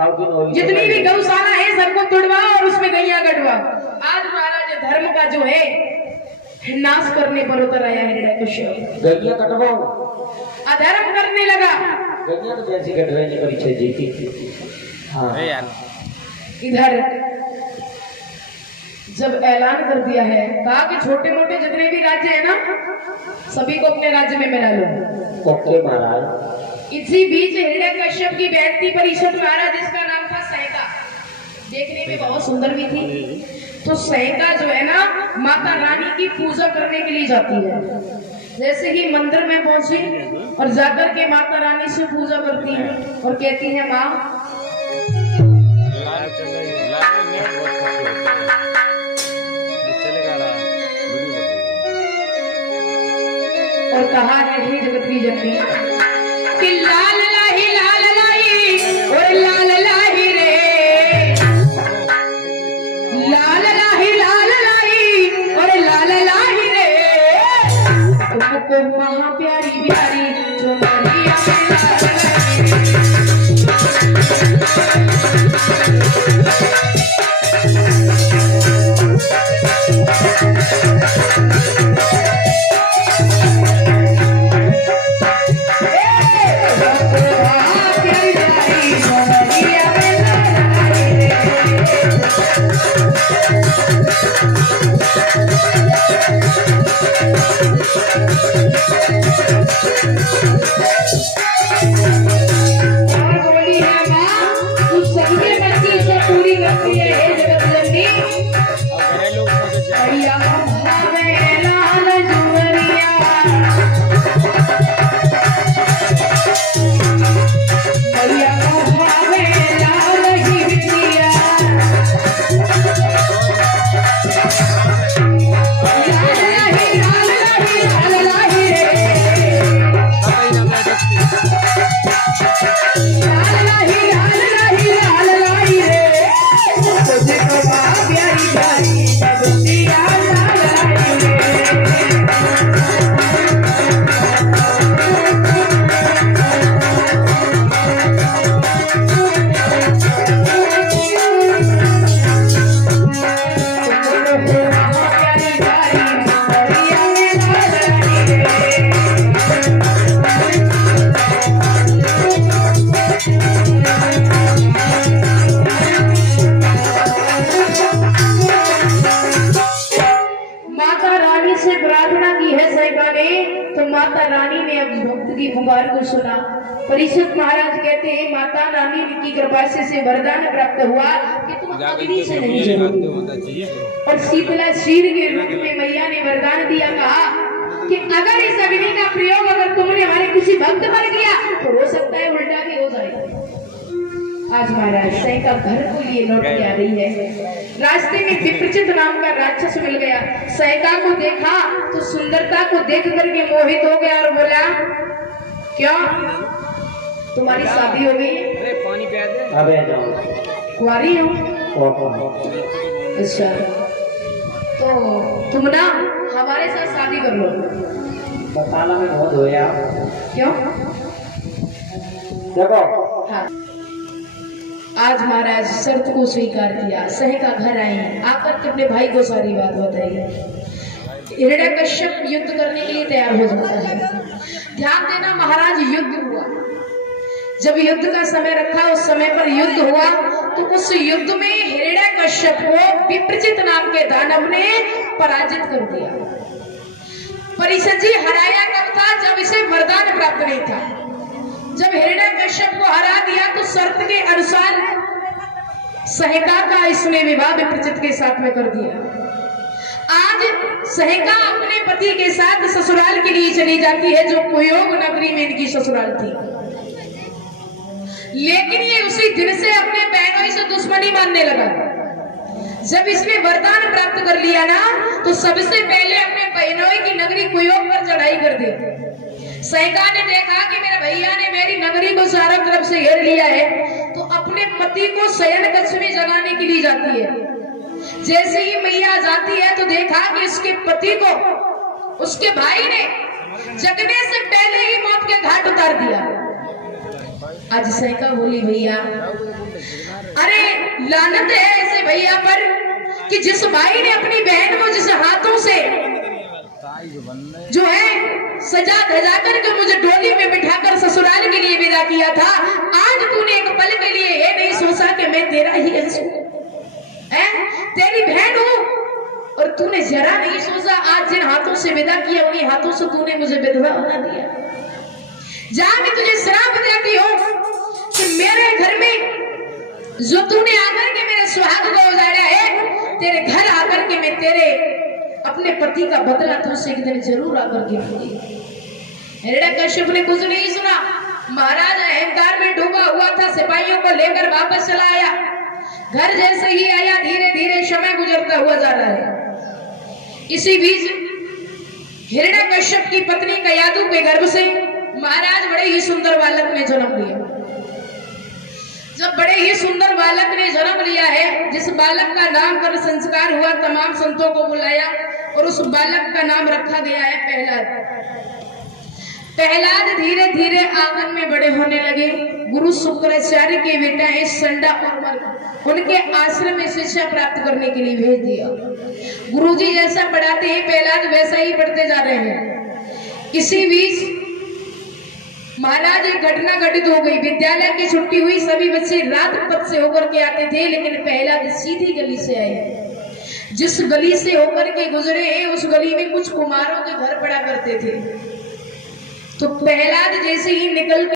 जितनी भी गौशाला है सबको तुड़वा और उसमें गैया गढ़वा। आज महाराज धर्म का जो है नाश करने पर उतर आया हिरण्यकश्यप। गैया कटवाओ, अधर्म करने लगा। गैया तो जैसी कटवाई परीक्षा जीती। हाँ यार इधर जब ऐलान कर दिया है, कहा कि छोटे मोटे जितने भी राज्य है ना सभी को अपने राज्य में मिला लो। ओके महाराज। इसी बीच हिरण्यकश्यप की बैठती परिषद महाराज, जिसका नाम था सैका, देखने में बहुत सुंदर भी थी। तो सैका जो है ना माता रानी की पूजा करने के लिए जाती है। जैसे ही मंदिर में पहुंची और जाकर के माता रानी से पूजा करती है और कहती है माँ, और कहा है हे जगत की जननी कि लाल लाही और लाल लाही रे, लाल लाही और लाल लाही रे, तुमको महा प्यारी प्यारी जो मैया को सुना। परिषद महाराज कहते हैं माता रानी की कृपा से वरदान प्राप्त हुआ कि तुम अग्नि से नहीं जलोगे। और शीतला शीर के रूप में मैया ने वरदान दिया, कहा कि अगर इस अग्नि का प्रयोग अगर तुमने हमारे किसी भक्त पर किया तो हो सकता है उल्टा भी हो जाए। आज महाराज सैका घर को लिए लौट के आ रही है। रास्ते में विप्रचित नाम का राक्षस मिल गया। सैका को देखा तो सुंदरता को देख करके मोहित हो गया और बोला, क्या तुम्हारी शादी हो गई? अरे पानी पिया दे। अबे जाओ, कुंवारी हो? अच्छा, तो तुम ना हमारे साथ शादी कर लो। बताला में बहुत होया। क्यों? देखो हाँ। आज महाराज शर्त को स्वीकार किया। सैका घर आए, आकर के अपने भाई को सारी बात बताई। हिरण्यकश्यप युद्ध करने के लिए तैयार हो जाता है। ध्यान देना महाराज, युद्ध हुआ। जब युद्ध का समय रखा उस समय पर युद्ध हुआ तो उस युद्ध में हिरण्यकश्यप को विप्रचित नाम के दानव ने पराजित कर दिया। परिषद जी हराया कब था? जब इसे वरदान प्राप्त नहीं था। जब हिरण्यकश्यप को हरा दिया तो शर्त के अनुसार सैका का इसने विवाह विप्रचित के साथ में कर दिया। आज सैका अपने पति के साथ ससुराल के लिए चली जाती है, जो कुयोग नगरी में इनकी ससुराल थी। लेकिन ये उसी दिन से अपने बहनों से दुश्मनी मानने लगा। जब इसने वरदान प्राप्त कर लिया ना तो सबसे पहले अपने बहनों की नगरी कुयोग पर चढ़ाई कर दी। सैका ने देखा कि मेरे भैया ने मेरी नगरी को चारों तरफ से घेर लिया है, तो अपने पति को शयन कक्ष में जगाने के लिए जाती है। जैसे ही मैया जाती है तो देखा कि उसके पति को उसके भाई ने जगने से पहले ही मौत के घाट उतार दिया। आज सैका बोली भैया, अरे लानत है ऐसे भैया पर कि जिस भाई ने अपनी बहन को जिस हाथों से जो है सजा धजा करके मुझे डोली में बिठाकर ससुराल के लिए विदा किया था, आज तूने एक पल के लिए ये नहीं सोचा कि मैं तेरा ही अंश हूं, तेरी बहन हूं, और तूने जरा नहीं सोचा आज जिन हाथों से विदा किया उन्हीं हाथों से तूने मुझे विधवा बना दिया। जा मैं तुझे श्राप देती हूं कि मेरे घर में जो तूने आकर के मेरे सुहाग को उजाड़ा है, तेरे घर आकर के मैं तेरे अपने पति का बदला तुझसे एक दिन जरूर आकर के लूंगी। हिरण्यकश्यप ने कुछ नहीं सुना, महाराज अहंकार में डूबा हुआ था, सिपाहियों को लेकर वापस चला आया। घर जैसे ही आया धीरे धीरे समय गुजरता हुआ जा रहा है। इसी बीच हिरण्यकश्यप की पत्नी कयादु के गर्भ से महाराज बड़े ही सुंदर बालक ने जन्म लिया। जब बड़े ही सुंदर बालक ने जन्म लिया है, जिस बालक का नामकरण संस्कार हुआ, तमाम संतों को बुलाया और उस बालक का नाम रखा गया है प्रहलाद। प्रहलाद धीरे धीरे आंगन में बड़े होने लगे। गुरु शुक्राचार्य के बेटा है संडा और मर्ग, उनके आश्रम में शिक्षा प्राप्त करने के लिए भेज दिया। गुरुजी जैसा पढ़ाते हैं प्रहलाद वैसा ही पढ़ते जा रहे हैं। इसी बीच महाराज एक घटना घटित हो गई। विद्यालय की छुट्टी हुई, सभी बच्चे रात पथ से होकर के आते थे, लेकिन प्रहलाद सीधी गली से आए। जिस गली से होकर के गुजरे उस गली में कुछ कुमारों के घर पड़ा करते थे। तो प्रहलाद जैसे ही निकल